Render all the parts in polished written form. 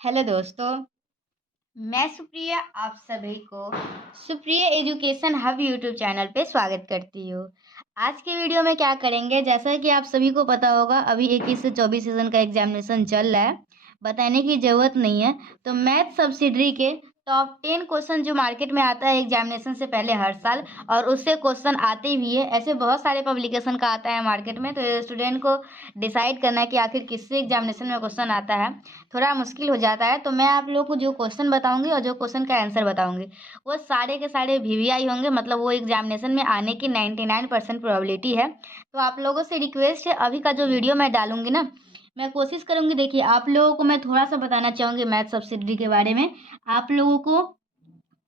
Hello दोस्तों, मैं सुप्रिया आप सभी को Supriya education hub YouTube channel पे स्वागत करती हूँ। आज के वीडियो में क्या करेंगे, जैसा कि आप सभी को पता होगा अभी 21 से 24 सेशन का एग्जामिनेशन चल रहा है, बताने की ज़रूरत नहीं है। तो मैथ सब्सिडरी के टॉप 10 क्वेश्चन जो मार्केट में आता है एग्जामिनेशन से पहले हर साल, और उससे क्वेश्चन आते भी है। ऐसे बहुत सारे पब्लिकेशन का आता है मार्केट में, तो स्टूडेंट को डिसाइड करना है कि आखिर किससे एग्जामिनेशन में क्वेश्चन आता है, थोड़ा मुश्किल हो जाता है। तो मैं आप लोगों को जो क्वेश्चन बताऊंगी और जो क्वेश्चन का आंसर बताऊंगी वो सारे के सारे वीवीआई होंगे, मतलब वो एग्जामिनेशन में आने की 99% प्रोबेबिलिटी है। तो आप लोगों से रिक्वेस्ट है, अभी का जो वीडियो मैं डालूंगी ना, मैं कोशिश करूंगी, देखिए आप लोगों को मैं थोड़ा सा बताना चाहूँगी मैथ सब्सिडी के बारे में। आप लोगों को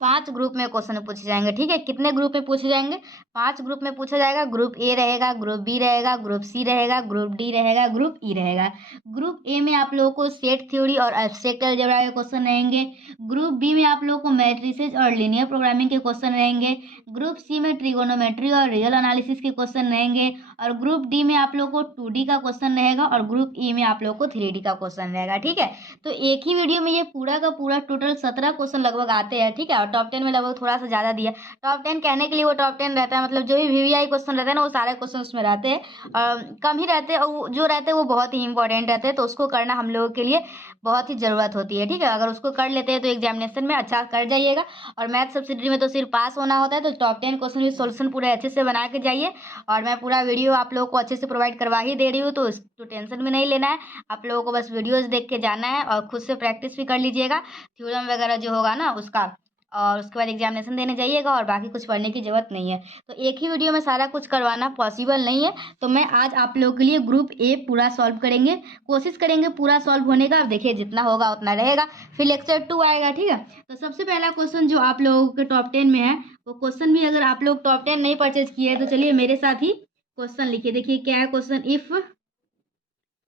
5 ग्रुप में क्वेश्चन पूछे जाएंगे, ठीक है। कितने ग्रुप में पूछे जाएंगे? 5 ग्रुप में पूछा जाएगा। ग्रुप ए रहेगा, ग्रुप बी रहेगा, ग्रुप सी रहेगा, ग्रुप डी रहेगा, ग्रुप ई रहेगा। ग्रुप ए में आप लोगों को सेट थ्योरी और एब्स्ट्रैक्ट अलजेब्रा के क्वेश्चन रहेंगे। ग्रुप बी में आप लोगों को मैट्रिसेस और लीनियर प्रोग्रामिंग के क्वेश्चन रहेंगे। ग्रुप सी में ट्रिगोनोमेट्री और रियल एनालिसिस के क्वेश्चन रहेंगे। और ग्रुप डी में आप लोगों को 2D का क्वेश्चन रहेगा। और ग्रुप ई में आप लोगों को 3D का क्वेश्चन रहेगा, ठीक है। तो एक ही वीडियो में ये पूरा का पूरा टोटल 17 क्वेश्चन लगभग आते हैं, ठीक है। और टॉप 10 में लगभग थोड़ा सा ज़्यादा दिया। टॉप 10 कहने के लिए वो टॉप 10 रहता है, मतलब जो भी वीवीआई क्वेश्चन रहते हैं ना वो सारे क्वेश्चन उसमें रहते हैं। कम ही रहते हैं, और जो रहते हैं वो बहुत ही इंपॉर्टेंट रहते हैं, तो उसको करना हम लोगों के लिए बहुत ही ज़रूरत होती है, ठीक है। अगर उसको कर लेते हैं तो एग्जामिनेशन में अच्छा कर जाइएगा। और मैथ सब्सिडी में तो सिर्फ पास होना होता है, तो टॉप 10 क्वेश्चन भी सोल्यूशन पूरे अच्छे से बना के जाइए। और मैं पूरा वीडियो आप लोगों को अच्छे से प्रोवाइड करवा ही दे रही हूँ, तो टेंशन भी नहीं लेना है। आप लोगों को बस वीडियोस देख के जाना है और खुद से प्रैक्टिस भी कर लीजिएगा थ्योरम वगैरह जो होगा ना उसका। और उसके बाद एग्जामिनेशन देने जाइएगा, और बाकी कुछ पढ़ने की ज़रूरत नहीं है। तो एक ही वीडियो में सारा कुछ करवाना पॉसिबल नहीं है, तो मैं आज आप लोगों के लिए ग्रुप ए पूरा सॉल्व करेंगे, कोशिश करेंगे पूरा सॉल्व होने का। अब देखिए जितना होगा उतना रहेगा, फिर लेक्चर 2 आएगा, ठीक है। तो सबसे पहला क्वेश्चन जो आप लोगों के टॉप 10 में है, वो क्वेश्चन भी अगर आप लोग टॉप 10 नहीं परचेज किए हैं तो चलिए मेरे साथ ही क्वेश्चन लिखिए। देखिए क्या है question, if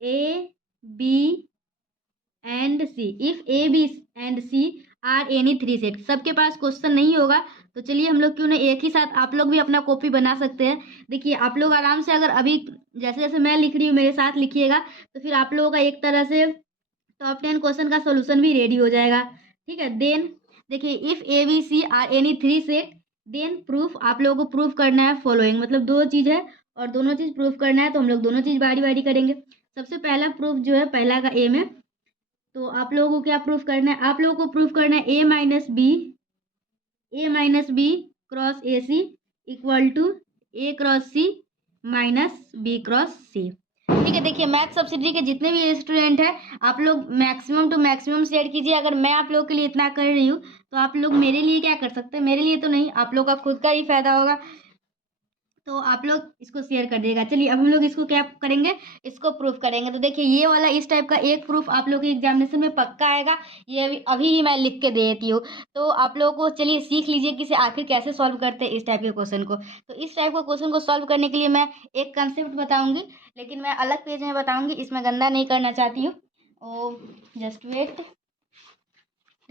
A B and C, if A B and C are any 3 set. सबके पास क्वेश्चन नहीं होगा, तो चलिए हम लोग क्यों ना एक ही साथ, आप लोग भी अपना कॉपी बना सकते हैं। देखिए आप लोग आराम से, अगर अभी जैसे जैसे मैं लिख रही हूँ मेरे साथ लिखिएगा, तो फिर आप लोगों का एक तरह से टॉप 10 क्वेश्चन का सोल्यूशन भी रेडी हो जाएगा, ठीक है। देन देखिए, if A B C are any 3 set, then proof, आप लोगों को प्रूफ करना है फॉलोइंग, मतलब दो चीज़ है और दोनों चीज़ प्रूफ करना है, तो हम लोग दोनों चीज़ बारी बारी करेंगे। सबसे पहला प्रूफ जो है पहला का ए में, तो आप लोगों को क्या प्रूफ करना है? आप लोगों को प्रूफ करना है A minus B cross A C equal to A cross C minus B cross C, ठीक है। देखिए मैथ सब्सिडी के जितने भी स्टूडेंट हैं, आप लोग मैक्सिमम टू मैक्सिमम शेयर कीजिए। अगर मैं आप लोगों के लिए इतना कर रही हूँ, तो आप लोग मेरे लिए क्या कर सकते हैं? मेरे लिए तो नहीं, आप लोग का खुद का ही फायदा होगा, तो आप लोग इसको शेयर कर दिएगा। चलिए अब हम लोग इसको क्या करेंगे, इसको प्रूफ करेंगे। तो देखिए ये वाला इस टाइप का एक प्रूफ आप लोग के एग्जामिनेशन में पक्का आएगा। ये अभी ही मैं लिख के दे देती हूँ, तो आप लोगों को चलिए सीख लीजिए कि इसे आखिर कैसे सॉल्व करते हैं इस टाइप के क्वेश्चन को। तो इस टाइप के क्वेश्चन को सॉल्व करने के लिए मैं एक कंसेप्ट बताऊँगी, लेकिन मैं अलग पेज में बताऊँगी, इसमें गंदा नहीं करना चाहती हूँ। ओ जस्ट वेट।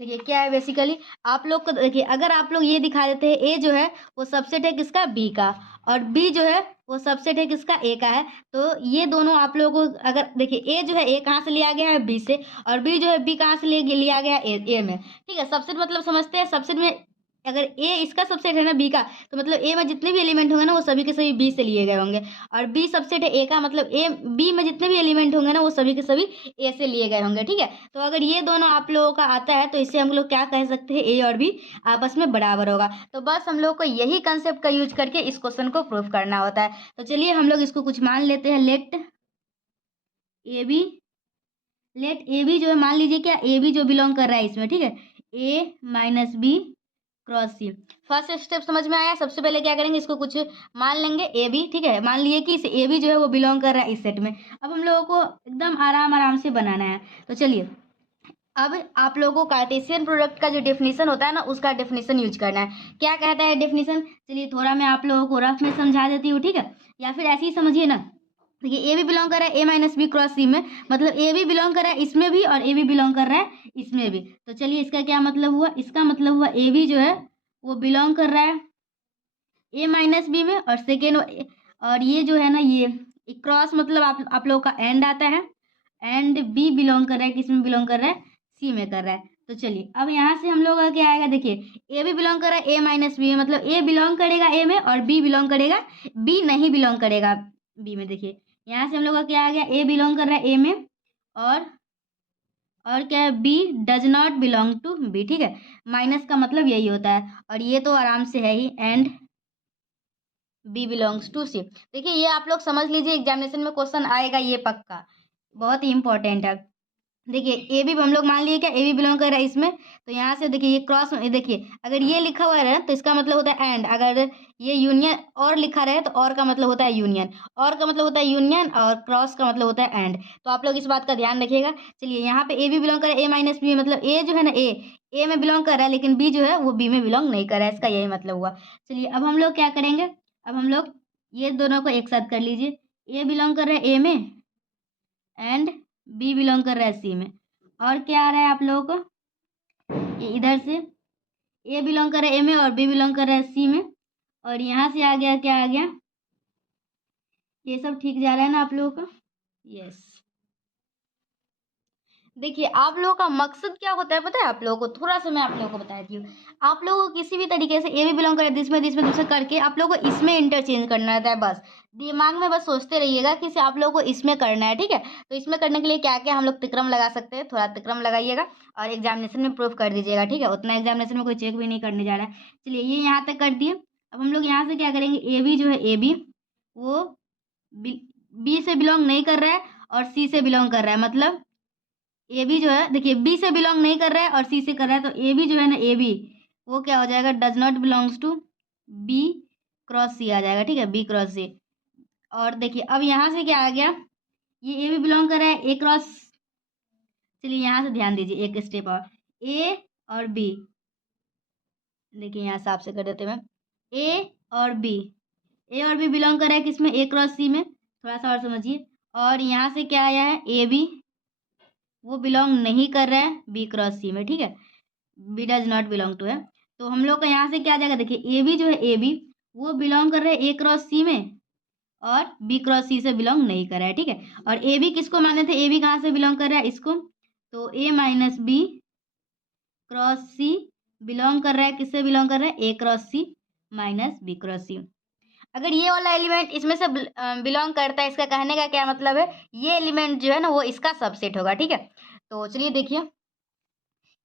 देखिए क्या है बेसिकली, आप लोग को देखिए, अगर आप लोग ये दिखा देते हैं ए जो है वो सबसेट है किसका? बी का, और बी जो है वो सबसेट है किसका? ए का है। तो ये दोनों आप लोगों को, अगर देखिए ए जो है ए कहाँ से लिया गया है? बी से, और बी जो है बी कहाँ से लिया गया है? ए में, ठीक है। सबसेट मतलब समझते हैं, सबसेट में अगर ए इसका सबसेट है ना बी का, तो मतलब ए में जितने भी एलिमेंट होंगे ना वो सभी के सभी बी से लिए गए होंगे। और बी सबसेट है ए का, मतलब ए बी में जितने भी एलिमेंट होंगे ना वो सभी के सभी ए से लिए गए होंगे, ठीक है। तो अगर ये दोनों आप लोगों का आता है, तो इससे हम लोग क्या कह सकते हैं? ए और बी आपस में बराबर होगा। तो बस हम लोग को यही कंसेप्ट का यूज करके इस क्वेश्चन को प्रूफ करना होता है। तो चलिए हम लोग इसको कुछ मान लेते हैं। लेट ए बी जो है, मान लीजिए क्या ए बी जो बिलोंग कर रहा है इसमें, ठीक है, A minus B cross C. First step समझ में आया। सबसे पहले क्या करेंगे, इसको कुछ मान लेंगे ए बी, ठीक है। मान लिए कि इस ए बी जो है वो बिलोंग कर रहा है इस सेट में। अब हम लोगों को एकदम आराम आराम से बनाना है। तो चलिए अब आप लोगों को कार्टेशियन प्रोडक्ट का जो डेफिनेशन होता है ना, उसका डेफिनेशन यूज करना है। क्या कहता है डेफिनेशन? चलिए थोड़ा मैं आप लोगों को रफ में समझा देती हूँ, ठीक है, या फिर ऐसे ही समझिए ना। देखिए ए भी बिलोंग कर रहा है ए माइनस बी क्रॉस सी में, मतलब ए भी बिलोंग कर रहा है इसमें भी और ए भी बिलोंग कर रहा है इसमें भी। तो चलिए इसका क्या मतलब हुआ? इसका मतलब हुआ ए भी जो है वो बिलोंग कर रहा है ए माइनस बी में, और सेकेंड, और ये जो है ना ये क्रॉस मतलब आप लोगों का एंड आता है, एंड बी बिलोंग कर रहा है, किस में बिलोंग कर रहा है? सी में कर रहा है। तो चलिए अब यहाँ से हम लोग का क्या आएगा, देखिए ए भी बिलोंग कर रहा है ए माइनस बी में, मतलब ए बिलोंग करेगा ए में और बी बिलोंग करेगा, बी नहीं बिलोंग करेगा बी में। देखिए यहाँ से हम लोग का क्या आ गया, ए बिलोंग कर रहा है ए में और क्या है, B does not belong to B. ठीक है, माइनस का मतलब यही होता है, और ये तो आराम से है ही, एंड बी बिलोंग्स टू सी। देखिए ये आप लोग समझ लीजिए, एग्जामिनेशन में क्वेश्चन आएगा ये पक्का, बहुत ही इंपॉर्टेंट है। देखिए ए भी हम लोग मान लिए क्या, ए भी बिलोंग कर रहा है इसमें, तो यहाँ से देखिए ये क्रॉस, देखिए अगर ये लिखा हुआ है तो इसका मतलब होता है एंड, अगर ये यूनियन और लिखा रहे तो और का मतलब होता है यूनियन, और का मतलब होता है यूनियन, और क्रॉस का मतलब होता है एंड। तो आप लोग इस बात का ध्यान रखिएगा। चलिए यहाँ पे ए भी बिलोंग कर रहा है ए माइनस बी, मतलब ए जो है ना ए में बिलोंग कर रहा है, लेकिन बी जो है वो बी में बिलोंग नहीं कर रहा है, इसका यही मतलब हुआ। चलिए अब हम लोग क्या करेंगे, अब हम लोग ये दोनों को एक साथ कर लीजिए, ए बिलोंग कर रहा है ए में एंड बी बिलोंग कर रहा है सी में, और क्या आ रहा है आप लोगों को, ये इधर से ए बिलोंग कर रहा है ए में और बी बिलोंग कर रहा है सी में, और यहाँ से आ गया क्या आ गया, ये सब ठीक जा रहा है ना आप लोगों का, यस। देखिए आप लोगों का मकसद क्या होता है पता है आप लोगों को, थोड़ा सा मैं आप लोगों को बताती हूँ। आप लोगों को किसी भी तरीके से ए भी बिलोंग करे जिसमें दूसरे करके आप लोगों को इसमें इंटरचेंज करना रहता है, बस दिमाग में बस सोचते रहिएगा कि आप लोगों को इसमें करना है। ठीक है, तो इसमें करने के लिए क्या क्या हम लोग तिक्रम लगा सकते हैं, थोड़ा तिक्रम लगाइएगा और एग्जामिनेशन में प्रूफ कर दीजिएगा। ठीक है, उतना एग्जामिनेशन में कोई चेक भी नहीं करने जा रहा है। चलिए ये यहाँ तक कर दिए। अब हम लोग यहाँ से क्या करेंगे, ए बी जो है ए बी वो बी से बिलोंग नहीं कर रहा है और सी से बिलोंग कर रहा है, मतलब ए बी जो है देखिए बी से बिलोंग नहीं कर रहा है और सी से कर रहा है, तो ए बी जो है ना ए बी वो क्या हो जाएगा, does not belongs to B cross C आ जाएगा। ठीक है, बी क्रॉस सी। और देखिए अब यहाँ से क्या आ गया, ये ए बी बिलोंग कर रहा है ए क्रॉस, चलिए यहाँ से ध्यान दीजिए एक स्टेप और बी, देखिए यहाँ साफ से कर देते हैं, ए और बी, ए और बी बिलोंग कर रहा है किसमें, ए क्रॉस सी में, थोड़ा सा और समझिए। और यहाँ से क्या आया है, ए बी वो बिलोंग नहीं कर रहा है बी क्रॉस सी में। ठीक है, B does not belong to है, तो हम लोग का यहाँ से क्या आ जाएगा, देखिए ए बी जो है ए बी वो बिलोंग कर रहा है ए क्रॉस सी में और बी क्रॉस सी से बिलोंग नहीं कर रहा है। ठीक है, और ए बी किसको माने थे, ए बी कहाँ से बिलोंग कर रहा है इसको, तो ए माइनस बी क्रॉस सी बिलोंग कर रहा है, किससे बिलोंग कर रहा है, A cross C minus B cross सी। अगर ये वाला एलिमेंट इसमें से बिलोंग करता है, इसका कहने का क्या मतलब है, ये एलिमेंट जो है ना वो इसका सबसेट होगा। ठीक है, तो चलिए देखिए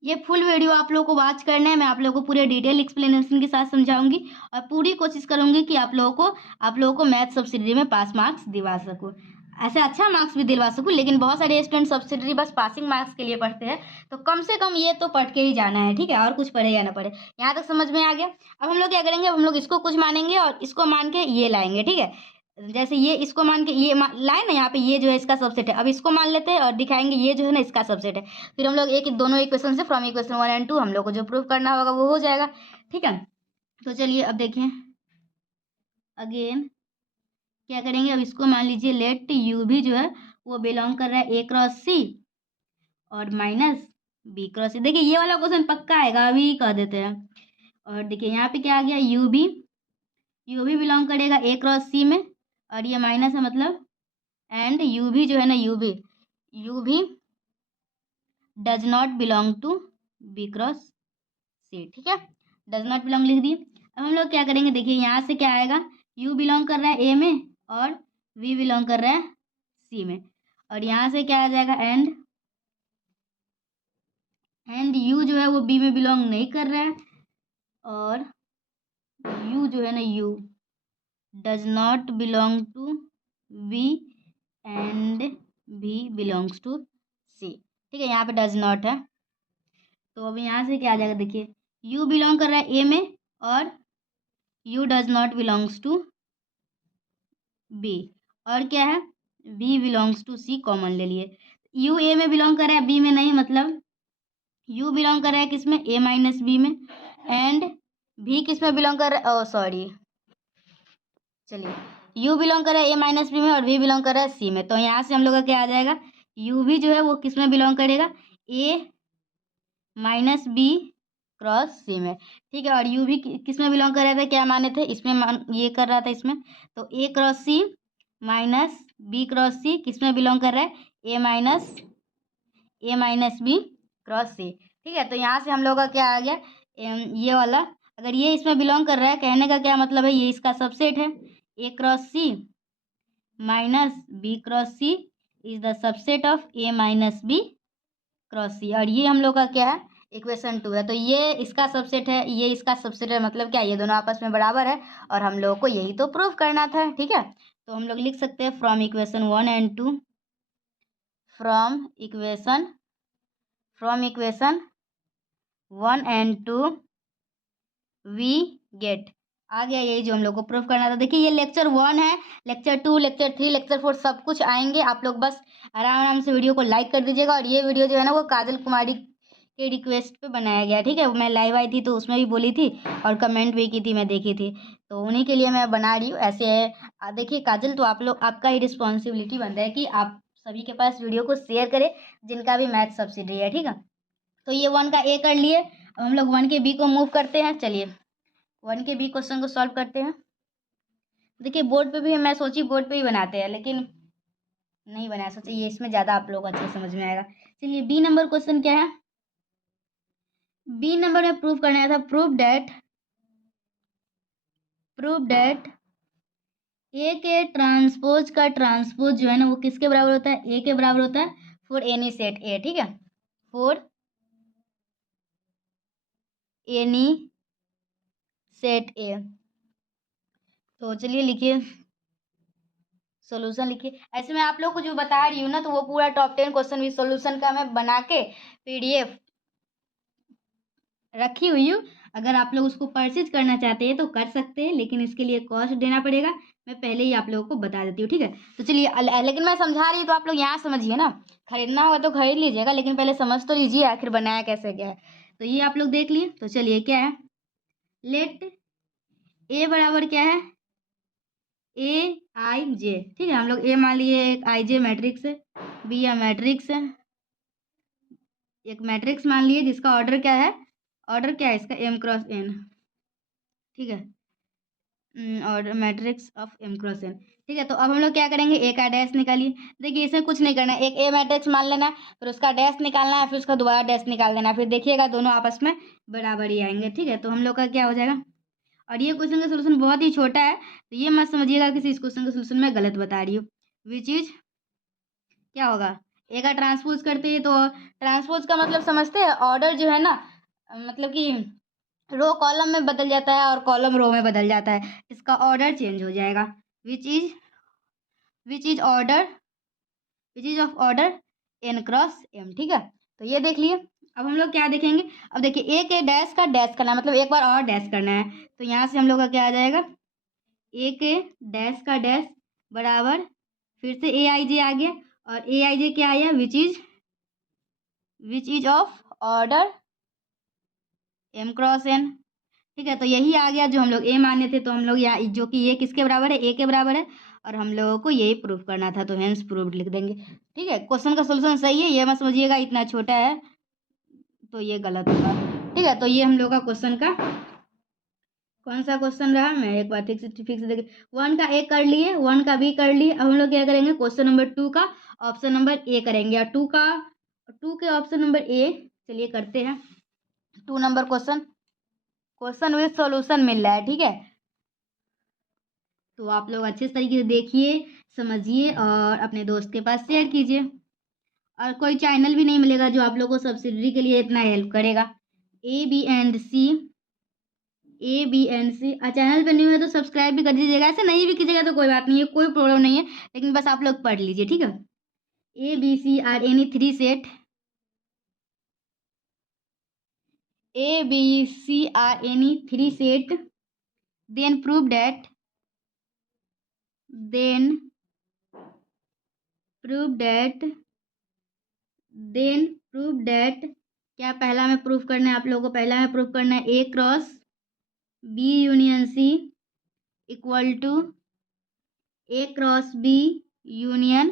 ये फुल वीडियो आप लोगों को वॉच करना है, मैं आप लोगों को पूरे डिटेल एक्सप्लेनेशन के साथ समझाऊंगी और पूरी कोशिश करूंगी कि आप लोगों को मैथ सब्सिडरी में पास मार्क्स दिलवा सकूं, ऐसे अच्छा मार्क्स भी दिलवा सकूं। लेकिन बहुत सारे स्टूडेंट सब्सिडरी बस पासिंग मार्क्स के लिए पढ़ते हैं, तो कम से कम ये तो पढ़ के ही जाना है। ठीक है, और कुछ पढ़े या ना पढ़े, यहाँ तक समझ में आ गया। अब हम लोग क्या करेंगे, अब हम लोग इसको कुछ मानेंगे और इसको मान के ये लाएंगे। ठीक है, जैसे ये इसको मान के ये लाए ना, यहाँ पे ये जो है इसका सबसेट है, अब इसको मान लेते हैं और दिखाएंगे ये जो है ना इसका सबसेट है। फिर हम लोग एक दोनों इक्वेशन से फ्रॉम इक्वेशन 1 और 2 हम लोग को जो प्रूफ करना होगा वो हो जाएगा। ठीक है, तो चलिए अब देखें अगेन क्या करेंगे, अब इसको मान लीजिए लेट यू भी जो है वो बिलोंग कर रहा है ए क्रॉस सी और माइनस बी क्रॉस सी। देखिए ये वाला क्वेश्चन पक्का आएगा, अभी कह देते हैं। और देखिए यहाँ पे क्या आ गया, यू भी बिलोंग करेगा ए क्रॉस सी में, और ये माइनस है मतलब, एंड यू भी जो है ना यू भी does not belong to B cross C. ठीक है, डज नॉट बिलोंग लिख दिए। अब हम लोग क्या करेंगे, देखिए यहाँ से क्या आएगा, यू बिलोंग कर रहा है ए में और वी बिलोंग कर रहा है सी में, और यहाँ से क्या आ जाएगा, एंड यू जो है वो बी में बिलोंग नहीं कर रहा है, और यू जो है ना U does not belong to B and B belongs to C. ठीक है, यहाँ पे डज नॉट है, तो अब यहाँ से क्या आ जाएगा, देखिए यू बिलोंग कर रहा है ए में और U does not belongs to B, और क्या है B belongs to C, common ले लिए। यू ए में बिलोंग कर रहा है बी में नहीं, मतलब यू बिलोंग कर रहा है किसमें, ए माइनस बी में, एंड भी किस में बिलोंग कर रहा है, सॉरी चलिए यू बिलोंग कर रहा है ए माइनस बी में और वी बिलोंग कर रहा है सी में, तो यहाँ से हम लोग का क्या आ जाएगा, यू भी जो है वो किस में बिलोंग करेगा, ए माइनस बी क्रॉस सी में। ठीक है, और यू भी किस में बिलोंग कर रहे थे, क्या माने थे इसमें, ये कर रहा था इसमें, तो ए cross C minus B cross सी किस में बिलोंग कर रहा है, A minus B cross C. ठीक है, तो यहाँ से हम लोग का क्या आ गया, ये वाला अगर ये इसमें बिलोंग कर रहा है, कहने का क्या मतलब है, ये इसका सबसेट है। A cross C minus B cross C is the subset of A minus B cross C. और ये हम लोग का क्या है, इक्वेशन 2 है। तो ये इसका सबसेट है, ये इसका सबसेट है, मतलब क्या, ये दोनों आपस में बराबर है और हम लोगों को यही तो प्रूफ करना था। ठीक है, तो हम लोग लिख सकते हैं from equation 1 and 2, from equation 1 and 2 we get, आ गया यही जो हम लोग को प्रूफ करना था। देखिए ये लेक्चर 1 है, लेक्चर 2, लेक्चर 3, लेक्चर 4 सब कुछ आएंगे। आप लोग बस आराम आराम से वीडियो को लाइक कर दीजिएगा। और ये वीडियो जो है ना वो काजल कुमारी के रिक्वेस्ट पे बनाया गया। ठीक है, मैं लाइव आई थी तो उसमें भी बोली थी और कमेंट भी की थी, मैं देखी थी, तो उन्हीं के लिए मैं बना रही हूँ। ऐसे है देखिए काजल, तो आप लोग, आपका ही रिस्पॉन्सिबिलिटी बनता है कि आप सभी के पास वीडियो को शेयर करें जिनका भी मैथ सब्सिडी है। ठीक है, तो ये 1 का ए कर लिए। अब हम लोग 1 के बी को मूव करते हैं। चलिए 1 के बी क्वेश्चन को सॉल्व करते हैं। देखिए बोर्ड पे भी मैं सोची बोर्ड पे ही बनाते हैं, लेकिन नहीं बनाया, सोचा ये इसमें ज़्यादा आप लोग अच्छे समझ में आएगा। चलिए बी नंबर क्वेश्चन क्या है, बी नंबर में प्रूव करना था, प्रूव डेट ए के ट्रांसपोज का ट्रांसपोज जो है ना वो किसके बराबर होता है, ए के बराबर होता है फॉर एनी सेट ए। ठीक है, फॉर एनी सेट ए। तो चलिए लिखिए, सॉल्यूशन लिखिए। ऐसे मैं आप लोग को जो बता रही हूँ ना, तो वो पूरा टॉप 10 क्वेश्चन विद सॉल्यूशन का मैं बना के पीडीएफ रखी हुई हूँ। अगर आप लोग उसको परचेज करना चाहते हैं तो कर सकते हैं, लेकिन इसके लिए कॉस्ट देना पड़ेगा। मैं पहले ही आप लोगों को बता देती हूँ। ठीक है, तो चलिए, लेकिन मैं समझा रही हूँ तो आप लोग यहाँ समझिए ना, खरीदना होगा तो खरीद लीजिएगा, लेकिन पहले समझ तो लीजिए आखिर बनाया कैसे क्या है। तो ये आप लोग देख लिए। तो चलिए क्या है, लेट ए बराबर क्या है, ए आई जे। ठीक है, हम लोग ए मान लिए एक आई जे मैट्रिक्स है, बी या मैट्रिक्स है, एक मैट्रिक्स मान लिए जिसका ऑर्डर क्या है, ऑर्डर क्या है इसका, एम क्रॉस एन। ठीक है, और matrix of M cross N. ठीक है, तो अब हम लोग क्या करेंगे, ए का डैश निकालिए। देखिए इसमें कुछ नहीं करना है, एक ए मैट्रिक्स मान लेना है, फिर उसका डैश निकालना है, फिर उसका दोबारा डैश निकाल देना है, फिर देखिएगा दोनों आपस में बराबर ही आएंगे। ठीक है, तो हम लोग का क्या हो जाएगा, और ये क्वेश्चन का सोल्यूशन बहुत ही छोटा है, तो ये मत समझिएगा किसी इस क्वेश्चन का सोल्यूशन मैं गलत बता रही हूँ। विच इज क्या होगा, ए का ट्रांसपोज करते हैं, तो ट्रांसपोज का मतलब समझते हैं, ऑर्डर जो है ना, मतलब कि रो कॉलम में बदल जाता है और कॉलम रो में बदल जाता है, इसका ऑर्डर चेंज हो जाएगा। Which is order, which is of order N cross M. ठीक है, तो ये देख लिए। अब हम लोग क्या देखेंगे, अब देखिए ए के डैश का डैश करना है, मतलब एक बार और डैश करना है, तो यहाँ से हम लोग का क्या आ जाएगा, ए के डैश का डैश बराबर, फिर से ए आई जे आ गया, और ए आई जे क्या आया, which is of order M cross N. ठीक है, तो यही आ गया जो हम लोग ए माने थे, तो हम लोग यहाँ जो कि ये किसके बराबर है, ए के बराबर है, और हम लोगों को यही प्रूफ करना था, तो हेंस प्रूव्ड लिख देंगे। ठीक है, क्वेश्चन का सोल्यूशन सही है, ये मत समझिएगा इतना छोटा है तो ये गलत होगा। ठीक है, तो ये हम लोग का क्वेश्चन का कौन सा क्वेश्चन रहा, मैं एक बार ठीक से देखिए, 1 का ए कर लिए, 1 का बी कर लिए। अब हम लोग क्या करेंगे, क्वेश्चन नंबर 2 का ऑप्शन नंबर ए करेंगे, और 2 के ऑप्शन नंबर ए। चलिए करते हैं 2 नंबर क्वेश्चन विद सॉल्यूशन मिल रहा है। ठीक है, तो आप लोग अच्छे तरीके से देखिए, समझिए और अपने दोस्त के पास शेयर कीजिए। और कोई चैनल भी नहीं मिलेगा जो आप लोगों को सब्सिडी के लिए इतना हेल्प करेगा। A B and C, channel पे न्यू है तो सब्सक्राइब भी कर दीजिएगा, ऐसे नहीं भी कीजिएगा तो कोई बात नहीं है, कोई प्रॉब्लम नहीं है, लेकिन बस आप लोग पढ़ लीजिए। ठीक है, A B C are any three set, A B C are any three set, then prove that, then prove that क्या पहला में प्रूफ करना है, आप लोगों को पहला में प्रूफ करना है A cross B union C equal to A cross B union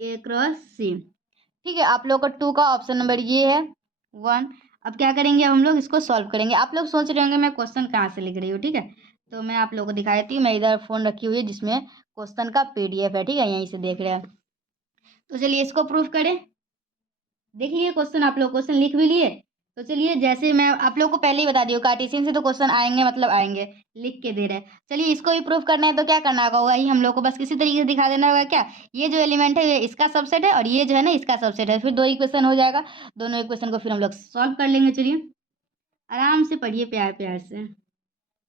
A cross C. ठीक है, आप लोग का 2 का ऑप्शन नंबर ये है 1। अब क्या करेंगे, हम लोग इसको सॉल्व करेंगे। आप लोग सोच रहे होंगे मैं क्वेश्चन कहाँ से लिख रही हूँ। ठीक है, तो मैं आप लोगों को दिखा देती हूँ, मैं इधर फ़ोन रखी हुई है जिसमें क्वेश्चन का पीडीएफ है। ठीक है, यहीं से देख रहे हैं। तो चलिए इसको प्रूफ करें। देख लिए क्वेश्चन, आप लोग क्वेश्चन लिख भी लिए। तो चलिए, जैसे मैं आप लोग को पहले ही बता दी हूँ, कार्टेशियन से तो क्वेश्चन आएंगे, मतलब आएंगे, लिख के दे रहे हैं। चलिए, इसको भी प्रूफ करना है तो क्या करना होगा, वही हम लोग को बस किसी तरीके से दिखा देना होगा। क्या, ये जो एलिमेंट है ये इसका सबसेट है, और ये जो है ना इसका सबसेट है, फिर दो इक्वेशन हो जाएगा। दोनों इक्वेशन को फिर हम लोग सॉल्व कर लेंगे। चलिए, आराम से पढ़िए, प्यार प्यार से,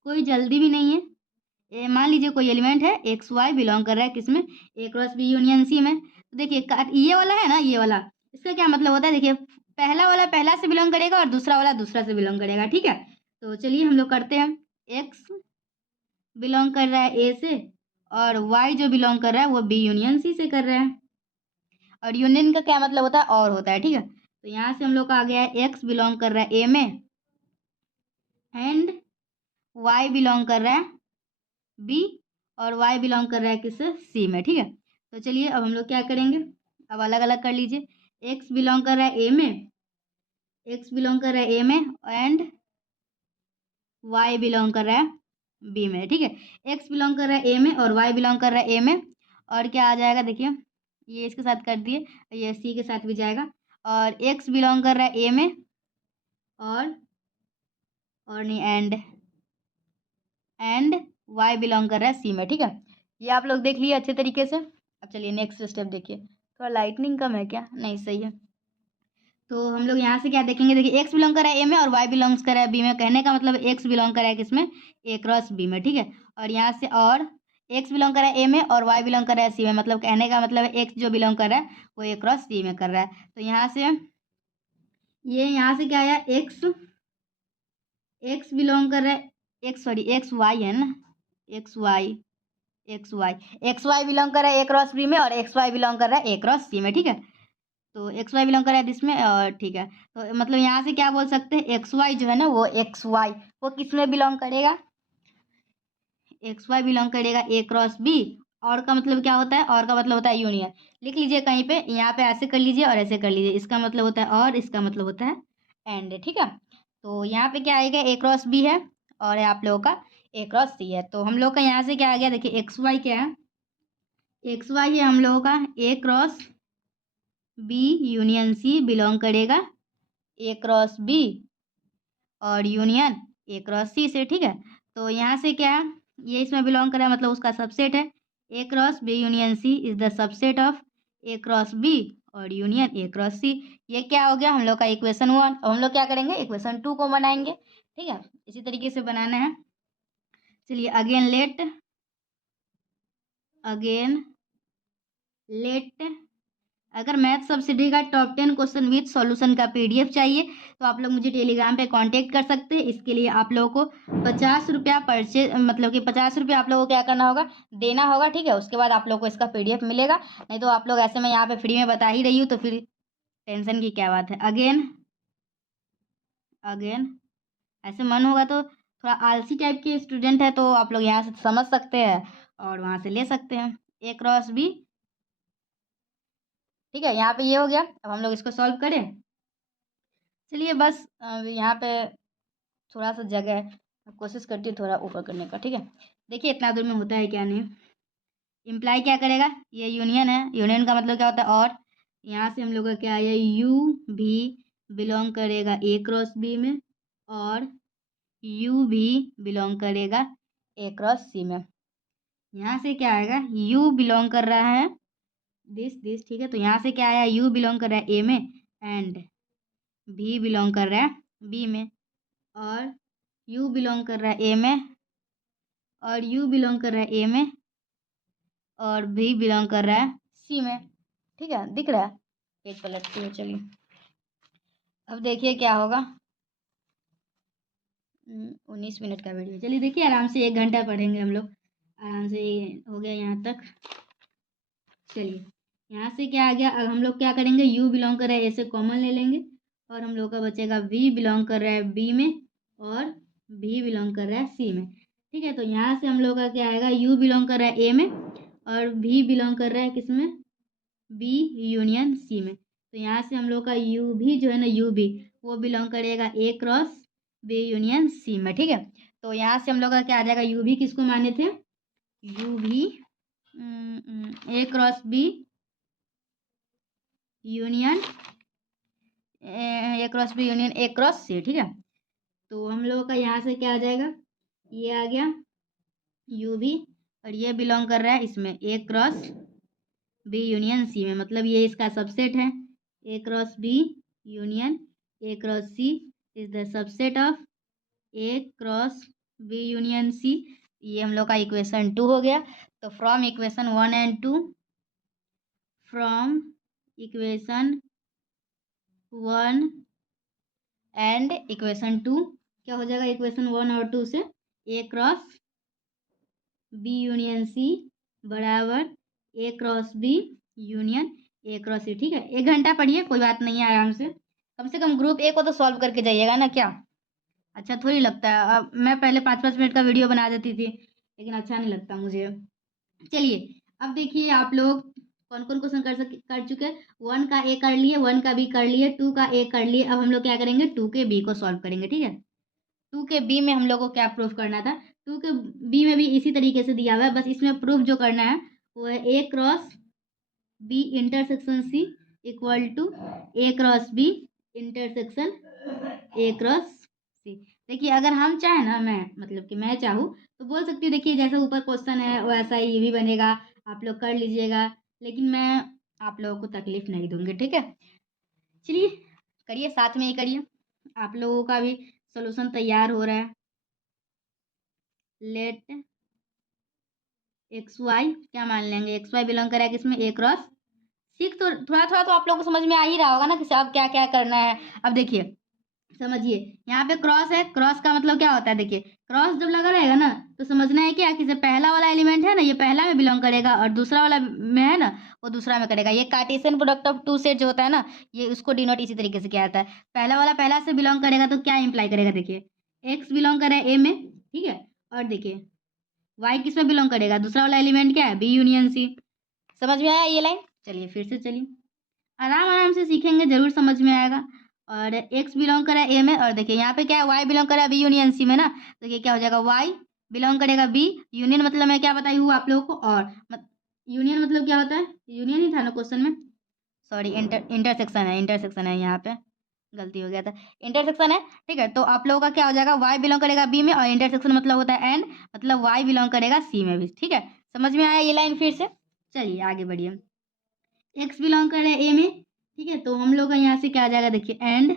कोई जल्दी भी नहीं है। मान लीजिए कोई एलिमेंट है एक्स वाई, बिलोंग कर रहा है किसमें, A cross B union C में। तो देखिए, ये वाला है ना, ये वाला, इसका क्या मतलब होता है, देखिए पहला वाला पहला से बिलोंग करेगा और दूसरा वाला दूसरा से बिलोंग करेगा। ठीक है, तो चलिए हम लोग करते हैं। एक्स बिलोंग कर रहा है ए से, और वाई जो बिलोंग कर रहा है वो बी यूनियन सी से कर रहा है। और यूनियन का क्या मतलब होता है, और होता है। ठीक है, तो यहाँ से हम लोग का आ गया है एक्स बिलोंग कर रहा है ए में, एंड वाई बिलोंग कर रहा है बी, और y बिलोंग कर रहा है किस, सी में। ठीक है, तो चलिए अब हम लोग क्या करेंगे, अब अलग अलग कर लीजिए। x बिलोंग कर रहा है ए में, x बिलोंग कर रहा है ए में, एंड y बिलोंग कर रहा है बी में। ठीक है, x बिलोंग कर रहा है ए में और y बिलोंग कर रहा है ए में, और क्या आ जाएगा, देखिए ये इसके साथ कर दिए, ये सी के साथ भी जाएगा। और x बिलोंग कर रहा है ए में, और नहीं, एंड y बिलोंग कर रहा है सी में। ठीक है, ये आप लोग देख लिए अच्छे तरीके से। अब चलिए नेक्स्ट स्टेप देखिए, थोड़ा लाइटनिंग कम है क्या, नहीं सही है। तो हम लोग यहाँ से क्या देखेंगे, देखिए एक्स बिलोंग कर रहा है ए में और वाई बिलोंग्स कर रहा है बी में। कहने का मतलब एक्स बिलोंग कर रहा है किसमें, ए क्रॉस बी में। ठीक है, और यहाँ से और एक्स बिलोंग कर रहा है ए में और वाई बिलोंग कर रहा है सी में, मतलब कहने का मतलब एक्स जो बिलोंग कर रहा है वो ए क्रॉस सी में कर रहा है। तो यहाँ से ये यहाँ से क्या आया, एक्स एक्स बिलोंग कर रहा है, एक्स सॉरी एक्स वाई है ना, X Y X Y belong कर रहा है ए क्रॉस बी में, और एक्स वाई बिलोंग कर रहा है ए क्रॉस सी में। ठीक है, तो एक्स वाई बिलोंग कर रहा है इसमें, और ठीक है, तो मतलब यहाँ से क्या बोल सकते हैं, एक्स वाई जो है ना वो एक्स वाई वो किस में बिलोंग करेगा, एक्स वाई बिलोंग करेगा ए क्रॉस बी। और का मतलब क्या होता है, और का मतलब होता है यूनियन। लिख लीजिए कहीं पे, यहाँ पे ऐसे कर लीजिए और ऐसे कर लीजिए, इसका मतलब होता है और, इसका मतलब होता है एंड। ठीक है, तो यहाँ पे क्या आएगा, ए क्रॉस बी है और आप लोगों का ए क्रॉस सी है। तो हम लोग का यहाँ से क्या आ गया, देखिए एक्स वाई क्या है, एक्स वाई है हम लोगों का A cross B union C belong करेगा ए क्रॉस बी और यूनियन ए क्रॉस सी से। ठीक है, तो यहाँ से क्या है, ये इसमें बिलोंग कर रहा है, मतलब उसका सबसेट है। A cross B union C is the subset of A cross B और यूनियन ए क्रॉस सी। ये क्या हो गया हम लोग का इक्वेशन 1। अब हम लोग क्या करेंगे, इक्वेशन 2 को बनाएंगे। ठीक है, इसी तरीके से बनाना है। चलिए, अगेन लेट अगर मैथ सब्सिडी का टॉप 10 क्वेश्चन विद सॉल्यूशन का पीडीएफ चाहिए तो आप लोग मुझे टेलीग्राम पे कांटेक्ट कर सकते हैं। इसके लिए आप लोगों को 50 रुपया परचेज, मतलब कि 50 रुपया आप लोगों को क्या करना होगा, देना होगा। ठीक है, उसके बाद आप लोग को इसका पीडीएफ मिलेगा। नहीं तो आप लोग ऐसे में यहाँ पे फ्री में बता ही रही हूँ, तो फिर टेंशन की क्या बात है। अगेन अगेन ऐसे मन होगा तो, थोड़ा आलसी टाइप के स्टूडेंट है तो आप लोग यहाँ से समझ सकते हैं और वहाँ से ले सकते हैं। ए क्रॉस बी, ठीक है, यहाँ पे ये हो गया। अब हम लोग इसको सॉल्व करें। चलिए बस यहाँ पे थोड़ा सा जगह है, कोशिश करती हूँ थोड़ा ऊपर करने का। ठीक है, देखिए इतना दूर में होता है क्या नहीं। इम्प्लाई क्या करेगा, ये यूनियन है, यूनियन का मतलब क्या होता है और। यहाँ से हम लोग का क्या है, यू भी बिलोंग करेगा ए क्रॉस बी में, और यू भी बिलोंग करेगा ए क्रॉस सी में। यहाँ से क्या आएगा, यू बिलोंग कर रहा है दिस। ठीक है, तो यहाँ से क्या आया, यू बिलोंग कर रहा है ए में, एंड भी बिलोंग कर रहा है बी में, और यू बिलोंग कर रहा है ए में, और यू बिलोंग कर रहा है ए में, और भी बिलोंग कर रहा है सी में। ठीक है, दिख रहा है, पेज पलटती हूँ। चलिए अब देखिए क्या होगा। 19 मिनट का वीडियो, चलिए देखिए आराम से 1 घंटा पढ़ेंगे हम लोग आराम से। हो गया यहाँ तक। चलिए यहाँ से क्या आ गया, अब हम लोग क्या करेंगे, यू बिलोंग कर रहा है ए से कॉमन ले लेंगे, और हम लोग का बचेगा वी बिलोंग कर रहा है बी में, और भी बिलोंग कर रहा है सी में। ठीक है, तो यहाँ से हम लोग का क्या आएगा, यू बिलोंग कर रहा है ए में, और भी बिलोंग कर रहा है किस में, बी यूनियन सी में। तो यहाँ से हम लोग का यू भी जो है ना, यू भी वो बिलोंग करेगा A cross B union C में। ठीक है, तो यहाँ से हम लोग का क्या आ जाएगा, यू भी किसको माने थे, यू भी A cross B union A cross B union A cross C, ठीक है। तो हम लोगों का यहाँ से क्या आ जाएगा, ये आ गया यू भी, और ये बिलोंग कर रहा है इसमें A cross B union C में, मतलब ये इसका सबसेट है। A cross B union A cross C is the subset of A cross B union C. ये हम लोग का इक्वेशन 2 हो गया। तो from equation 1 and 2, from equation 1 and equation 2 क्या हो जाएगा, इक्वेशन 1 और 2 से A cross B union C बराबर A cross B union A cross C, ठीक है। 1 घंटा पढ़िए, कोई बात नहीं है, आराम से कम ग्रुप ए को तो सॉल्व करके जाइएगा ना, क्या अच्छा थोड़ी लगता है। अब मैं पहले 5-5 मिनट का वीडियो बना देती थी, लेकिन अच्छा नहीं लगता मुझे। चलिए अब देखिए आप लोग कौन कौन क्वेश्चन कर चुके हैं। 1 का ए कर लिए, 1 का बी कर लिए, 2 का ए कर लिए। अब हम लोग क्या करेंगे, 2 के बी को सॉल्व करेंगे, ठीक है। 2 के बी में हम लोग को क्या प्रूफ करना था, 2 के बी में भी इसी तरीके से दिया हुआ है, बस इसमें प्रूफ जो करना है वो है A cross B intersection C equal to A cross B intersection A cross C. देखिए अगर हम चाहें ना, मैं मतलब कि मैं चाहूँ तो बोल सकती हूँ, देखिए जैसे ऊपर क्वेश्चन है वैसा ही ये भी बनेगा, आप लोग कर लीजिएगा, लेकिन मैं आप लोगों को तकलीफ नहीं दूंगी, ठीक है। चलिए करिए, साथ में ही करिए, आप लोगों का भी सोल्यूशन तैयार हो रहा है। लेट एक्स वाई क्या मान लेंगे, एक्स वाई बिलोंग करेगा किसमें, ए क्रॉस सी। तो थोड़ा थोड़ा तो आप लोगों को समझ में आ ही रहा होगा ना कि अब क्या क्या करना है। अब देखिए समझिए, यहाँ पे क्रॉस है, क्रॉस का मतलब क्या होता है, देखिए क्रॉस जब लगा रहेगा ना तो समझना है क्या कि जो पहला वाला एलिमेंट है ना ये पहला में बिलोंग करेगा, और दूसरा वाला में है ना वो दूसरा में करेगा। ये Cartesian product of two set जो होता है ना, ये उसको डिनोट इसी तरीके से किया जाता है। पहला वाला पहला से बिलोंग करेगा तो क्या इंप्लाई करेगा, देखिए एक्स बिलोंग करे ए में, ठीक है। और देखिए वाई किस में बिलोंग करेगा, दूसरा वाला एलिमेंट क्या है, बी यूनियन सी। समझ में आया ये लाइन, चलिए फिर से चलिए, आराम आराम से सीखेंगे, जरूर समझ में आएगा। और एक्स बिलोंग करा ए में, और देखिए यहाँ पे क्या है, वाई बिलोंग करा बी यूनियन सी में ना, तो ये क्या हो जाएगा, वाई बिलोंग करेगा बी यूनियन, मतलब मैं क्या बताई हूँ आप लोगों को, और यूनियन मतलब क्या होता है, यूनियन ही था ना क्वेश्चन में, सॉरी इंटरसेक्शन है यहाँ पे, गलती हो गया था, इंटरसेक्शन है, ठीक है। तो आप लोगों का क्या हो जाएगा, वाई बिलोंग करेगा बी में, और इंटरसेक्शन मतलब होता है एंड, मतलब वाई बिलोंग करेगा सी में भी, ठीक है। समझ में आया ये लाइन, फिर से चलिए आगे बढ़िए। एक्स बिलोंग कर रहे हैं ए में, ठीक है, तो हम लोग का यहाँ से क्या आ जाएगा, देखिए एंड।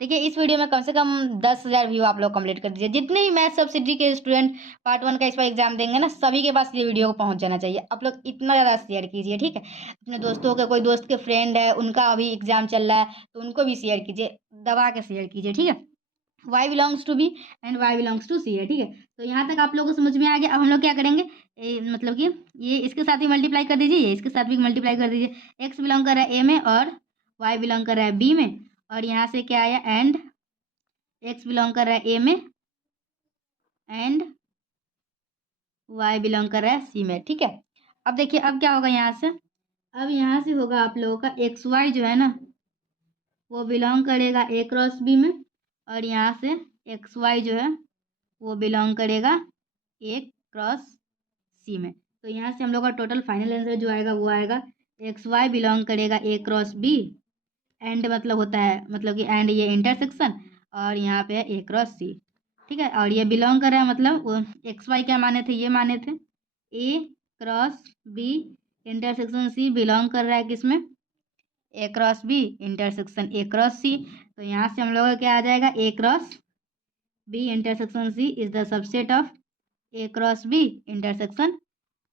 देखिए इस वीडियो में कम से कम 10,000 व्यू आप लोग कंप्लीट कर दीजिए। जितने भी मैथ सब्सिडी के स्टूडेंट पार्ट 1 का इस बार एग्जाम देंगे ना, सभी के पास ये वीडियो को पहुंच जाना चाहिए। आप लोग इतना ज़्यादा शेयर कीजिए, ठीक है। अपने दोस्तों के, कोई दोस्त के फ्रेंड है उनका अभी एग्जाम चल रहा है तो उनको भी शेयर कीजिए, दबा के शेयर कीजिए, ठीक है। y belongs to B and y belongs to C है, ठीक है। तो यहाँ तक आप लोगों को समझ में आ गया। अब हम लोग क्या करेंगे, मतलब कि ये इसके साथ ही मल्टीप्लाई कर दीजिए, ये इसके साथ भी मल्टीप्लाई कर दीजिए। x बिलोंग कर रहा है ए में और y बिलोंग कर रहा है बी में, और यहाँ से क्या आया एंड x बिलोंग कर रहा है ए में एंड y बिलोंग कर रहा है सी में, ठीक है। अब देखिए अब क्या होगा यहाँ से, अब यहाँ से होगा आप लोगों का एक्स वाई जो है ना वो बिलोंग करेगा ए क्रॉस बी में, और यहाँ से एक्स वाई जो है वो बिलोंग करेगा ए क्रॉस सी में। तो यहाँ से हम लोग का टोटल फाइनल आंसर जो आएगा वो आएगा एक्स वाई बिलोंग करेगा ए क्रॉस बी, एंड मतलब होता है, मतलब कि एंड ये इंटरसेक्शन, और यहाँ पे है ए क्रॉस सी, ठीक है। और ये बिलोंग कर रहा है, मतलब वो एक्स वाई क्या माने थे, ये माने थे A cross B intersection C belong कर रहा है किसमें, A cross B intersection A cross C. तो यहाँ से हम लोग का क्या आ जाएगा, A cross B intersection C is the subset of A cross B intersection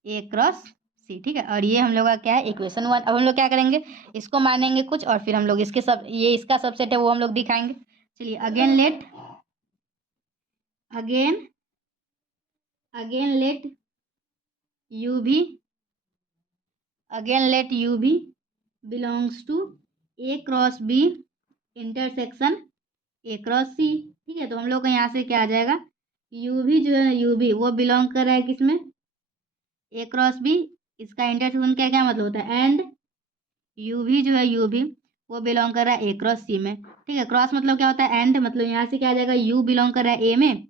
A cross C, ठीक है। और ये हम लोग का क्या है, इक्वेशन 1। अब हम लोग क्या करेंगे, इसको मानेंगे कुछ, और फिर हम लोग इसके सब, ये इसका सबसेट है वो हम लोग दिखाएंगे। चलिए अगेन लेट यू भी belongs to A cross B intersection A cross C, ठीक है। तो हम लोग का यहाँ से क्या आ जाएगा, यू भी जो है यू भी वो बिलोंग कर रहा है किसमें, ए क्रॉस बी, इसका इंटरसेक्शन क्या क्या मतलब होता है एंड, यू भी जो है यू भी वो बिलोंग कर रहा है ए क्रॉस सी में, ठीक है। क्रॉस मतलब क्या होता है एंड, मतलब यहाँ से क्या आ जाएगा, यू बिलोंग कर रहा है ए में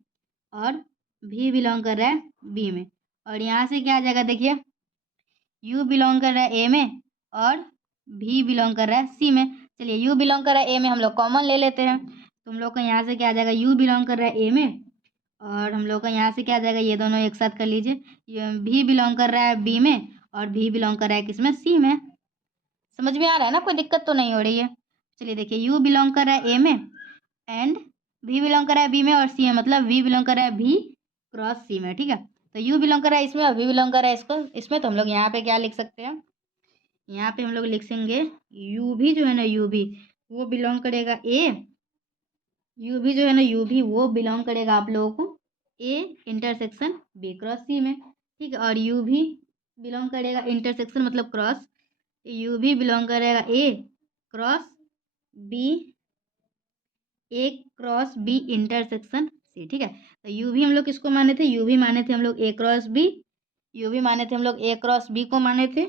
और भी बिलोंग कर रहा है बी में, और यहाँ से क्या आ जाएगा, देखिए यू बिलोंग कर रहा है ए में और भी बिलोंग कर रहा है सी में। चलिए यू बिलोंग कर रहा है ए में, हम लोग कॉमन ले लेते हैं। तुम लोग का यहाँ से क्या आ जाएगा, यू बिलोंग कर रहा है ए में, और हम लोग का यहाँ से क्या आ जाएगा, ये दोनों एक साथ कर लीजिए। ये भी बिलोंग कर रहा है बी में, और भी बिलोंग कर रहा है किसमें, सी में। समझ में आ रहा है ना, कोई दिक्कत तो नहीं हो रही है। चलिए देखिए, यू बिलोंग कर रहा है ए में एंड भी बिलोंग कर रहा है बी में और सी में, मतलब वी बिलोंग कर रहा है भी क्रॉस सी में। ठीक है, तो यू बिलोंग कर रहा है इसमें और वी बिलोंग कर रहा है इसमें, तो हम लोग यहाँ पे क्या लिख सकते हैं, यहाँ पे हम लोग लिखेंगे यू भी जो है ना, यू भी वो बिलोंग करेगा ए, यू भी जो है ना, यू भी वो बिलोंग करेगा आप लोगों को ए इंटरसेक्शन बी क्रॉस सी में। ठीक है, और यू भी बिलोंग करेगा इंटरसेक्शन मतलब क्रॉस, यू भी बिलोंग करेगा A cross B, A cross B intersection सी। ठीक है, तो यू भी हम लोग किसको माने थे, यू भी माने थे हम लोग ए क्रॉस बी, यू भी माने थे हम लोग ए क्रॉस बी को माने थे।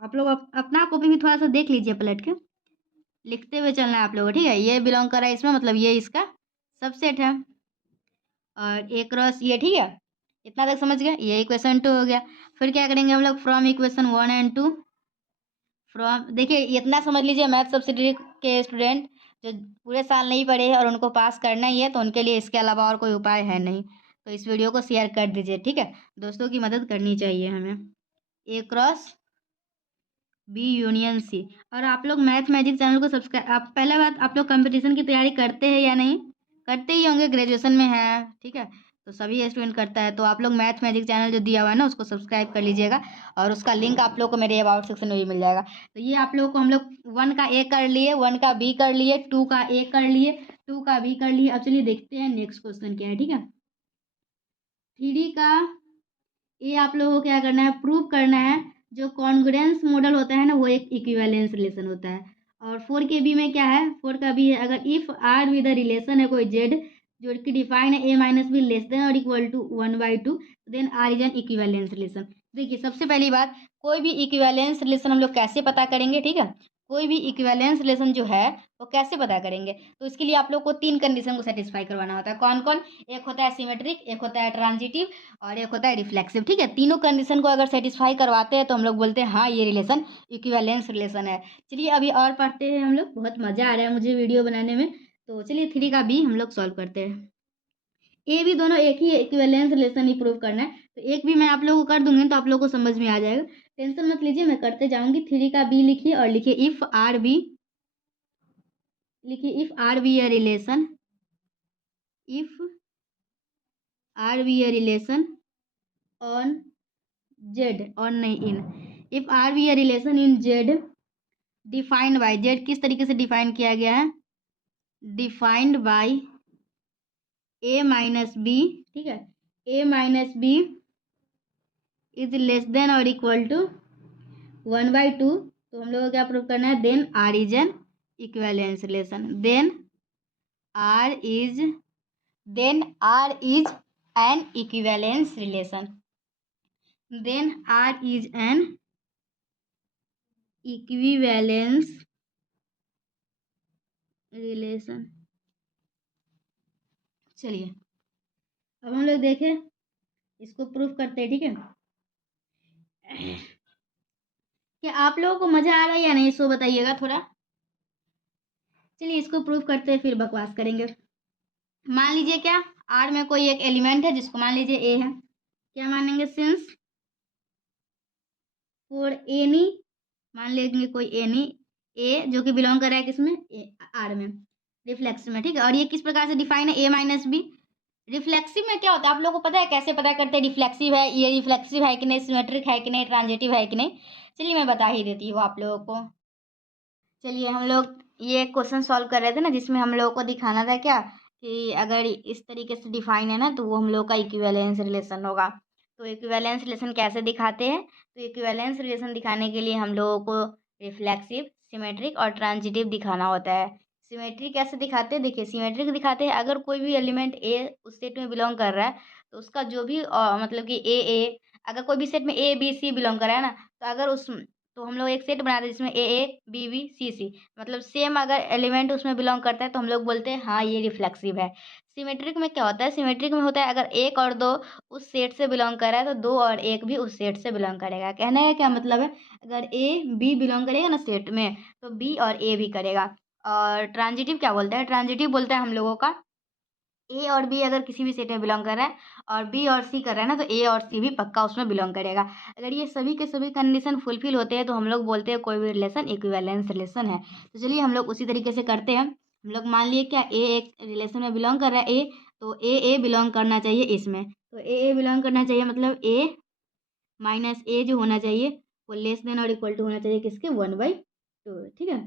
आप लोग अपना कॉपी भी थोड़ा सा देख लीजिए पलट के, लिखते हुए चलना है आप लोगों को। ठीक है, ये बिलोंग कर रहा है इसमें, मतलब ये इसका सबसेट है, और ए क्रॉस ये। ठीक है, इतना तक समझ गए, ये इक्वेशन 2 हो गया। फिर क्या करेंगे हम लोग, फ्रॉम इक्वेशन 1 एंड 2, फ्रॉम, देखिए इतना समझ लीजिए, मैथ सब्सिडी के स्टूडेंट जो पूरे साल नहीं पढ़े हैं और उनको पास करना ही है, तो उनके लिए इसके अलावा और कोई उपाय है नहीं। तो इस वीडियो को शेयर कर दीजिए। ठीक है, दोस्तों की मदद करनी चाहिए हमें। ए क्रॉस बी यूनियन सी। और आप लोग मैथ मैजिक चैनल को सब्सक्राइब, आप पहला बात, आप लोग कंपटीशन की तैयारी करते हैं या नहीं, करते ही होंगे, ग्रेजुएशन में है। ठीक है, तो सभी स्टूडेंट करता है, तो आप लोग मैथ मैजिक चैनल जो दिया हुआ है ना उसको सब्सक्राइब कर लीजिएगा, और उसका लिंक आप लोग को मेरे अबाउट सेक्शन में भी मिल जाएगा। तो ये आप लोग को हम लोग 1 का ए कर लिए, 1 का बी कर लिए, 2 का ए कर लिए, 2 का बी कर लिए। अब चलिए देखते हैं नेक्स्ट क्वेश्चन क्या है। ठीक है, 3D का ये आप लोगों को क्या करना है, प्रूव करना है। जो कॉन्ग्रुएंस मॉडल होता है ना वो एक इक्विवेलेंस रिलेशन होता है। और 4 के बी में क्या है, 4 का बी है, अगर इफ आर विद रिलेशन है कोई जेड जो कि डिफाइन है A minus B less than और equal to 1/2, then R is an equivalence relation. देखिए सबसे पहली बात, कोई भी इक्विवेलेंस रिलेशन हम लोग कैसे पता करेंगे। ठीक है, कोई भी इक्विवेलेंस रिलेशन जो है वो कैसे पता करेंगे, तो इसके लिए आप लोग को 3 कंडीशन को सेटिस्फाई करवाना होता है। कौन कौन, एक होता है सिमेट्रिक, एक होता है ट्रांजिटिव, और एक होता है रिफ्लेक्सिव। ठीक है, तीनों कंडीशन को अगर सेटिस्फाई करवाते हैं तो हम लोग बोलते हैं हाँ ये रिलेशन इक्विवेलेंस रिलेशन है। चलिए अभी और पढ़ते हैं हम लोग, बहुत मज़ा आ रहा है मुझे वीडियो बनाने में। तो चलिए 3 का बी हम लोग सॉल्व करते हैं। ए भी दोनों एक ही इक्विवेलेंस रिलेशन ही प्रूव करना है, तो एक भी मैं आप लोगों को कर दूंगी तो आप लोगों को समझ में आ जाएगा, टेंशन मत लीजिए, मैं करते जाऊंगी। 3 का बी लिखिए और लिखिए इफ आर बी, लिखिए if R be a relation, if R be a relation on Z, on नहीं in, if R be a relation in Z defined by, Z किस तरीके से डिफाइन किया गया है, defined by A minus B. ठीक है, A minus B is less than और इक्वल टू 1/2, तो हम लोग को क्या प्रूव करना है, then R is an equivalence relation, R is then R is an equivalence relation, then R is an equivalence relation. चलिए अब हम लोग देखें, इसको प्रूफ करते हैं। ठीक है, क्या आप लोगों को मजा आ रहा है या नहीं, सो बताइएगा थोड़ा। चलिए इसको प्रूफ करते हैं फिर बकवास करेंगे। मान लीजिए क्या, आर में कोई एक एलिमेंट है जिसको मान लीजिए ए है, क्या मानेंगे, सिंस फॉर एनी, मान लेंगे कोई एनी ए जो कि बिलोंग कर रहा है किसमें, आर में, रिफ्लेक्सिव में। ठीक है, और ये किस प्रकार से डिफाइन है, ए माइनस बी। रिफ्लेक्सिव में क्या होता है आप लोगों को पता है, कैसे पता करते हैं रिफ्लेक्सिव है, ये रिफ्लेक्सिव है कि नहीं, सिमेट्रिक है कि नहीं, ट्रांजिटिव है कि नहीं। चलिए मैं बता ही देती हूँ आप लोगों को। चलिए हम लोग ये क्वेश्चन सॉल्व कर रहे थे ना, जिसमें हम लोगों को दिखाना था क्या, कि अगर इस तरीके से डिफाइन है ना तो वो हम लोग का इक्विवेलेंस रिलेशन होगा। तो इक्विवेलेंस रिलेशन कैसे दिखाते हैं, तो इक्विवेलेंस रिलेशन दिखाने के लिए हम लोगों को रिफ्लेक्सिव, सिमेट्रिक और ट्रांजिटिव दिखाना होता है। सिमेट्रिक कैसे दिखाते हैं, देखिए सिमेट्रिक दिखाते हैं, अगर कोई भी एलिमेंट ए उस सेट में बिलोंग कर रहा है तो उसका जो भी मतलब कि ए अगर कोई भी सेट में ए बी सी बिलोंग कर रहा है ना, तो अगर उस तो हम लोग एक सेट बनाते हैं जिसमें ए बी बी सी सी, मतलब सेम अगर एलिमेंट उसमें बिलोंग करता है तो हम लोग बोलते हैं हाँ ये रिफ्लेक्सिव है। सिमेट्रिक में क्या होता है, सिमेट्रिक में होता है अगर एक और दो उस सेट से बिलोंग कर रहा है तो दो और एक भी उस सेट से बिलोंग करेगा। कहने का क्या मतलब है, अगर ए बी बिलोंग करेगा ना सेट में तो बी और ए भी करेगा। और ट्रांजिटिव क्या बोलता है, ट्रांजिटिव बोलता है हम लोगों का ए और बी अगर किसी भी सेट में बिलोंग कर रहा है और बी और सी कर रहा है ना तो ए और सी भी पक्का उसमें बिलोंग करेगा। अगर ये सभी के सभी कंडीशन फुलफिल होते हैं तो हम लोग बोलते हैं कोई भी रिलेशन इक्विवेलेंस रिलेशन है। तो चलिए हम लोग उसी तरीके से करते हैं। हम लोग मान लिए क्या ए एक रिलेशन में बिलोंग कर रहा है ए, तो ए बिलोंग करना चाहिए इसमें, तो ए बिलोंग करना चाहिए मतलब ए माइनस ए जो होना चाहिए वो लेस देन और इक्वल टू होना चाहिए किसके, 1/2। ठीक है,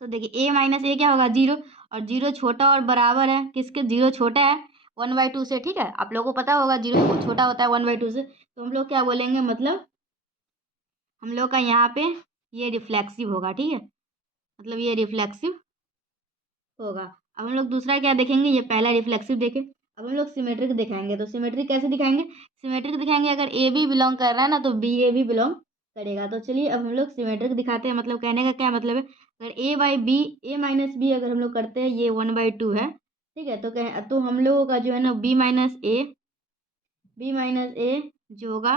तो देखिए ए माइनस ए क्या होगा, जीरो, और जीरो छोटा और बराबर है किसके, जीरो छोटा है 1/2 से। ठीक है, आप लोगों को पता होगा जीरो छोटा होता है 1/2 से, तो हम लोग क्या बोलेंगे, मतलब हम लोग का यहाँ पे ये रिफ्लेक्सिव होगा। ठीक है, मतलब ये रिफ्लेक्सिव होगा। अब हम लोग दूसरा क्या देखेंगे, ये पहला रिफ्लेक्सिव देखे। अब हम लोग सिमेट्रिक दिखाएंगे, तो सिमेट्रिक कैसे दिखाएंगे, सिमेट्रिक दिखाएंगे अगर ए भी बिलोंग कर रहा है ना तो बी ए भी बिलोंग करेगा। तो चलिए अब हम लोग सिमेट्रिक दिखाते हैं। मतलब कहने का क्या मतलब है, अगर A by B, A minus B अगर हम लोग करते हैं ये 1/2 है। ठीक है, तो हम लोगों का जो है ना बी माइनस ए जो होगा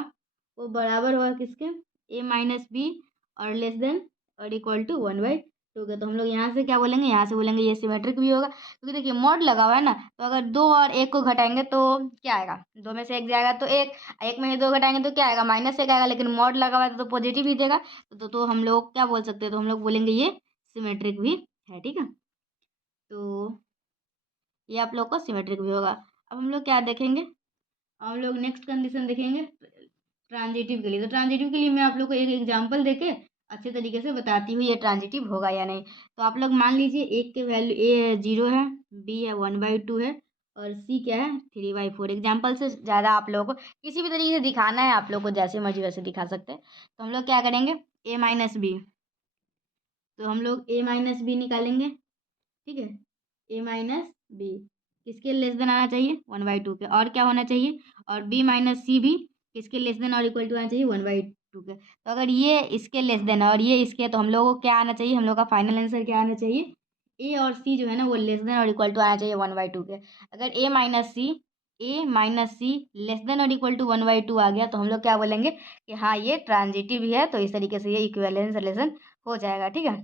वो बराबर होगा किसके, ए माइनस बी, और लेस देन और इक्वल टू 1/2 के। तो हम लोग यहाँ से क्या बोलेंगे, यहाँ से बोलेंगे ये सिमेट्रिक भी होगा, क्योंकि देखिए मॉड लगा हुआ है ना, तो अगर दो और एक को घटाएंगे तो क्या आएगा, दो में से एक जाएगा तो एक में से दो घटाएंगे तो क्या आएगा, -1 आएगा, लेकिन मॉड लगा हुआ है तो पॉजिटिव ही देगा। तो हम लोग क्या बोल सकते हैं, तो हम लोग बोलेंगे ये सिमेट्रिक भी है। ठीक है, तो ये आप लोग को सिमेट्रिक भी होगा। अब हम लोग क्या देखेंगे, हम लोग नेक्स्ट कंडीशन देखेंगे ट्रांजिटिव के लिए। तो ट्रांजिटिव के लिए मैं आप लोग को एक एग्जांपल देके अच्छे तरीके से बताती हूँ ये ट्रांजिटिव होगा या नहीं। तो आप लोग मान लीजिए एक के वैल्यू ए 0 है, बी है 1/2 है, और सी क्या है 3/4। एग्जाम्पल से ज़्यादा आप लोगों को किसी भी तरीके से दिखाना है, आप लोग को जैसे मर्जी वैसे दिखा सकते हैं। तो हम लोग क्या करेंगे, ए माइनस बी, तो हम लोग ए माइनस बी निकालेंगे। ठीक है, ए माइनस बी किसके लेस देन आना चाहिए, 1/2 के, और क्या होना चाहिए, और बी माइनस सी भी किसके लेस देन और इक्वल टू आना चाहिए, 1/2 के। तो अगर ये इसके लेस देन और ये इसके, तो हम लोगों को क्या आना चाहिए, हम लोग का फाइनल आंसर क्या आना चाहिए, ए और सी जो है ना वो लेस देन और इक्वल टू आना चाहिए 1/2 के। अगर ए माइनस सी लेस देन और इक्वल टू 1/2 आ गया तो हम लोग क्या बोलेंगे कि हाँ ये ट्रांजिटिव है, तो इस तरीके से ये इक्विवेलेंस रिलेशन हो जाएगा। ठीक है,